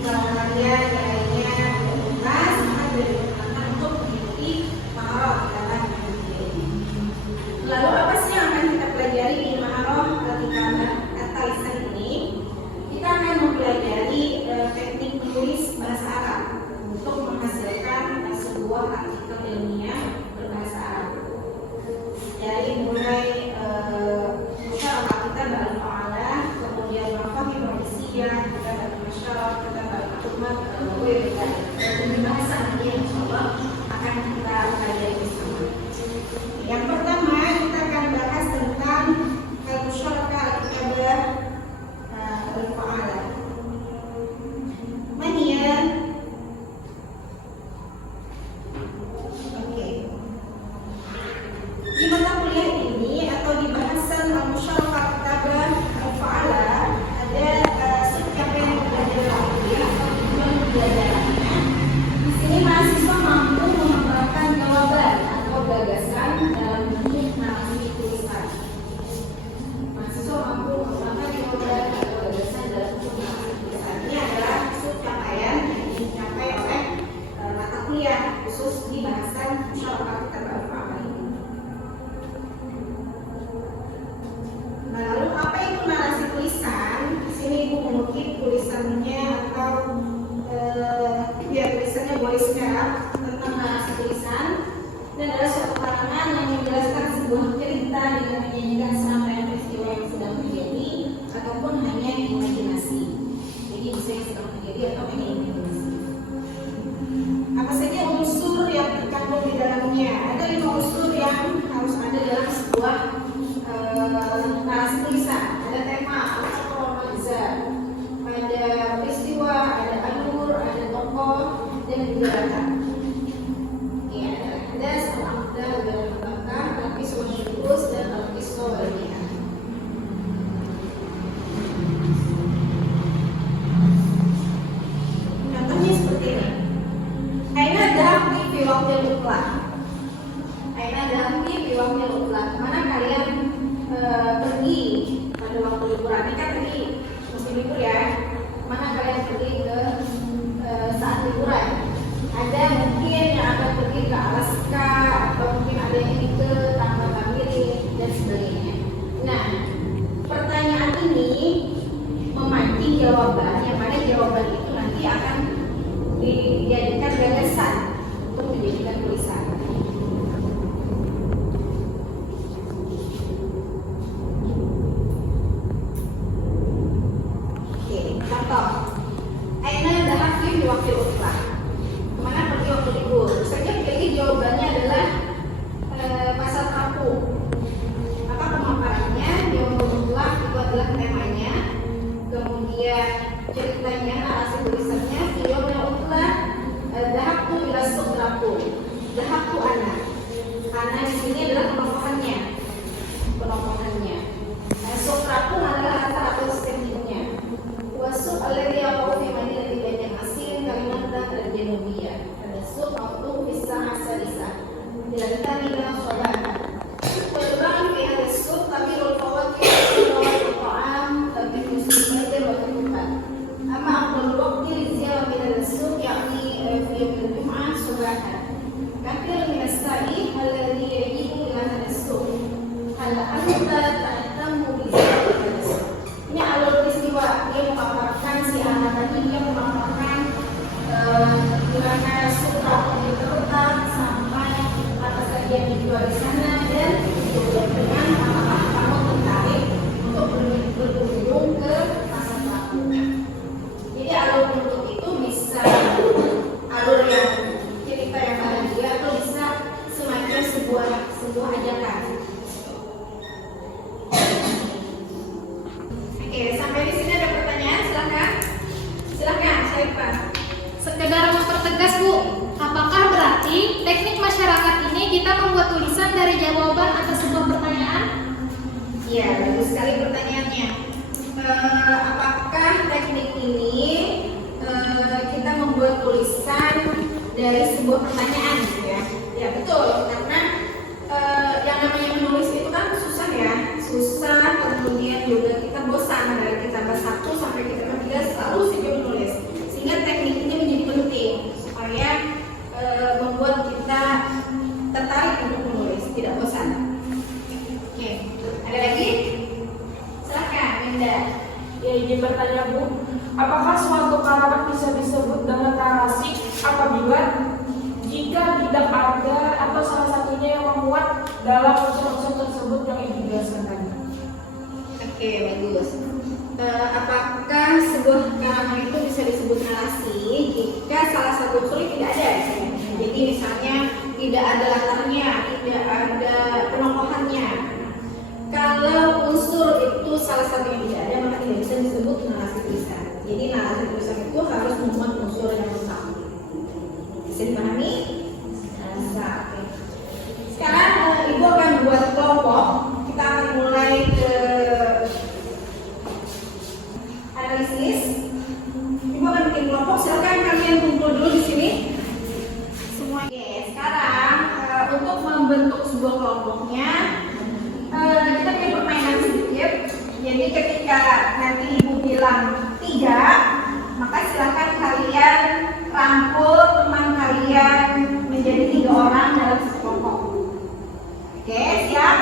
dia nilainya 12, maka diperkenankan untuk mengikuti maharoh dalam MBA. Lalu apa sih yang akan kita pelajari di maharoh ketika kata lisan ini? Kita akan mempelajari teknik menulis bahasa Arab untuk menghasilkan sebuah artikel ilmiah berbahasa Arab. Dari mulai musyawarah kita al-fa'alah, kemudian mafahim al-isiyah, kita al-masyarakat, kita al-maklumat, dan bahasa Arabia insyaallah akan kita pelajari bersama. Yang pertama kita akan bahas tentang al-musyawarah al-kitabah al-fa'alah. Mania. Di mata kuliah ini atau di bahasan al-musyawarah kitabah al-fa'alah ada subcapaian pembelajaran kuliah atau tujuan pembelajarannya. Di sini mahasiswa mampu mengembangkan jawaban atau gagasan dalam bentuk narasi tulisan. Mahasiswa mampu mengembangkan jawaban atau gagasan dalam bentuk narasi tulisan. Ini adalah subcapaian yang dicapai oleh mata kuliah khusus di bahasan musyawarah kitabah al-fa'alah ini. Lalu apa itu narasi tulisan? Di sini Ibu mengutip tulisannya atau tulisannya Boys Scrap tentang narasi tulisan. Dan adalah suatu karangan yang menjelaskan sebuah cerita dengan menyanyikan serangkaian peristiwa yang sedang terjadi ataupun hanya imajinasi. Jadi bisa yang sedang terjadi atau hanya imajinasi. Apa saja unsur yang terkandung di dalamnya? Ada 5 unsur yang harus ada dalam sebuah narasi tulisan. Ada tema, ada peristiwa, ada alur, ada tokoh, dan juga latar. Ya, ada sama ada belakang, tapi terus dan tapi soalnya. Contohnya seperti ini. Aina dhahti fi waqtil utlah. Aina dhahti fi waqtil utlah. Mana kalian pergi pada waktu liburan? Ini kan pergi musim libur ya. Mana kalian pergi ke saat liburan? Ada mungkin yang akan pergi ke Alaska, atau mungkin ada yang pergi ke Taman Tamiri dan sebagainya. Nah, pertanyaan ini memancing jawaban, yang mana jawaban itu nanti akan dijadikan gagasan untuk dijadikan tulisan. Contoh, Aina dhahti fi waqtil utlah. Kemana pergi waktu libur? Saja pilih jawabannya adalah pasar kampung. Apa pemaparannya? Yaumul utlah itu adalah temanya. Kemudian ceritanya, narasi tulisannya, yaumul utlah dhahtu ila suqraku. Dhahtu ana. Ana di sini adalah penokohannya. Suqraku adalah latar atau settingnya. Wasuk alladhi yaqau fi madinati Banjarmasin Kalimantan al-Janubiyah. Ada suq atau bisa asalisa. Dilantani dengan sahabat. Walbang fi hadha suq tamirul fawakih wa ta'am tapi musim badan wa tempat. Amma afdal waqti liziarah min al-suq yakni fi yawm al-jum'ah subahan. Kathir min as-sa'i alladhi yajibu ila hadha suq. Hal anta ta'tamu bi zalika. Ini alur peristiwa, dia memaparkan si anak tadi, dia memaparkan gimana suka itu terletak sampai apa saja yang dijual di sana dan dengan apakah kamu tertarik untuk berkunjung ke pasar Paku. Jadi alur bentuk itu bisa alur yang cerita yang bahagia atau bisa semacam sebuah ajakan. Oke, sampai di sini ada pertanyaan, silakan, Syaifah. Sekedar mempertegas Bu, apakah berarti teknik masyarakat ini kita membuat tulisan dari jawaban atas sebuah pertanyaan? Iya, bagus sekali pertanyaannya. Apakah teknik ini kita membuat tulisan dari sebuah pertanyaan gitu ya? Ya betul, karena yang namanya menulis itu kan susah ya, kemudian juga kita bosan dari kitab 1 sampai kitab 3 selalu saja menulis, sehingga Bu, apakah suatu karakter bisa disebut dengan narasi apabila jika tidak ada atau salah satunya yang memuat dalam unsur-unsur tersebut yang Ibu jelaskan tadi? Oke, bagus. Apakah sebuah karangan itu bisa disebut narasi jika salah satu unsurnya tidak ada? Jadi misalnya tidak ada latarnya, tidak ada penokohannya. Kalau unsur itu salah satu yang tidak ada, maka tidak bisa disebut narasi tulisan. Jadi narasi tulisan itu harus memuat unsur yang lengkap. Bisa dipahami? Bisa. Oke. Sekarang Ibu akan buat kelompok. Kita akan mulai ke analisis. Ibu akan bikin kelompok. Silakan kalian kumpul dulu di sini. Semua. Oke. Sekarang untuk membentuk sebuah kelompoknya, kita punya permainan sedikit. Jadi ketika nanti Ibu bilang 3, maka silakan kalian rangkul teman kalian menjadi 3 orang dalam satu kelompok. Oke, siap?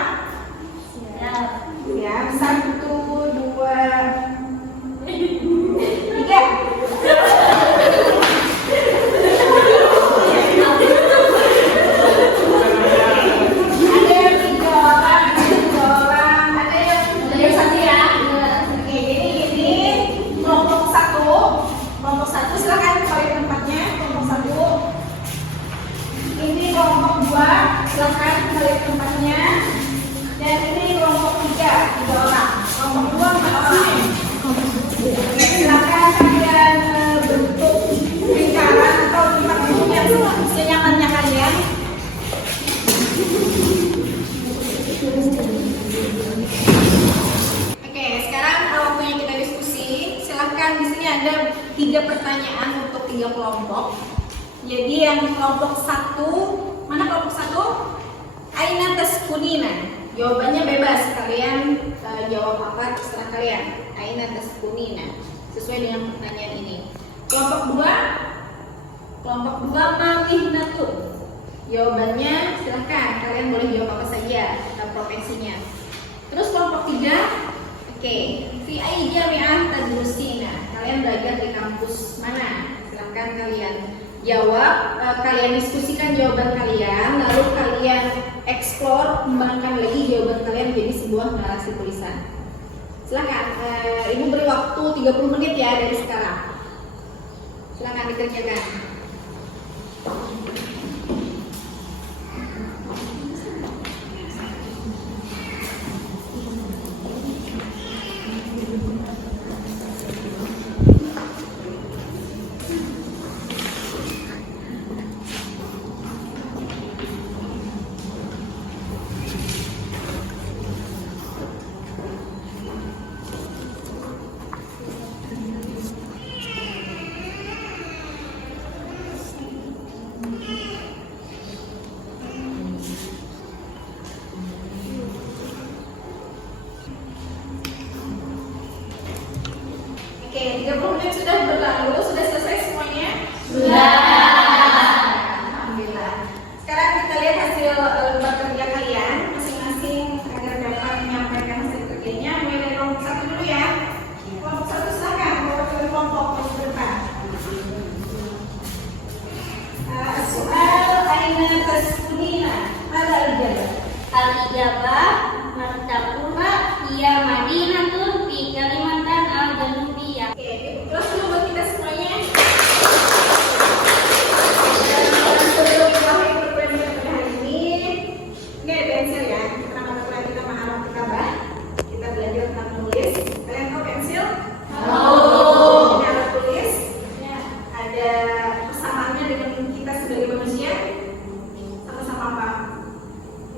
Siap. Siap. 1, 2, 3. Silakan balik tempatnya. Dan ini kelompok 3 orang. Kelompok 2 4 orang. Oke, silakan kalian bentuk lingkaran atau tempat duduk yang senyamannya kalian. Oke, sekarang waktunya kita diskusi. Silakan, di sini ada 3 pertanyaan untuk 3 kelompok. Jadi yang kelompok 1, mana kelompok 1? Aina taskunina. Jawabannya bebas, kalian jawab apa terserah kalian. Aina taskunina, sesuai dengan pertanyaan ini. Kelompok 2 mamihnatun. Jawabannya silahkan, kalian boleh jawab apa saja tentang profesinya. Terus kelompok 3, oke, fi ayyi jami'ah tadrusina. Kalian belajar di kampus mana? Silahkan kalian jawab, kalian diskusikan jawaban kalian, lalu kalian eksplor, kembangkan lagi jawaban kalian menjadi sebuah narasi tulisan. Silakan, Ibu beri waktu 30 menit ya dari sekarang. Silakan dikerjakan. Oke, 30 menit sudah berlalu, sudah selesai semuanya? Sudah. Alhamdulillah. Sekarang kita lihat hasil lembar kerja kalian masing-masing agar dapat menyampaikan hasil kerjanya. Mulai dari kelompok 1 dulu ya. Kelompok 1 silakan, kelompok ke depan. Soal aina taskunina, mada al-ijabah? Al-ijabah martabuna iya madinatun fi Kalimantan al-Janubiyah. Oke, terus dulu buat kita semuanya. Sebelum kita mulai perprendian pada hari ini ada pensil ya. Karena mata kuliah kita maharam kitabah. Kita belajar tentang menulis. Kalian tahu pensil? Tahu. Ini alat tulis. Ada persamaannya dengan kita sebagai manusia. Sama-sama apa?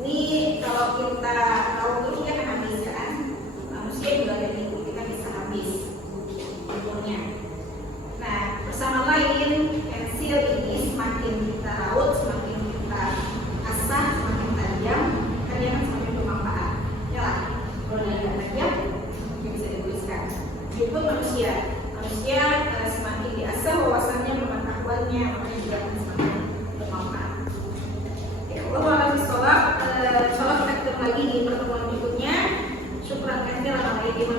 Ini kalau kita tahu terus kan habis kan? Manusia juga ada di kita bisa habis umurnya. Nah, bersama lain pensil ini semakin kita raut, semakin kita asah, semakin tajam, karya kan semakin bermanfaat. Ya lah, kalau dia tidak tajam, dia bisa dituliskan. Itu manusia semakin diasah wawasannya, pengetahuannya, makanya juga akan semakin bermanfaat. Ya Allah alam sholat kita ketemu lagi di pertemuan berikutnya. Syukran katsiran ala iman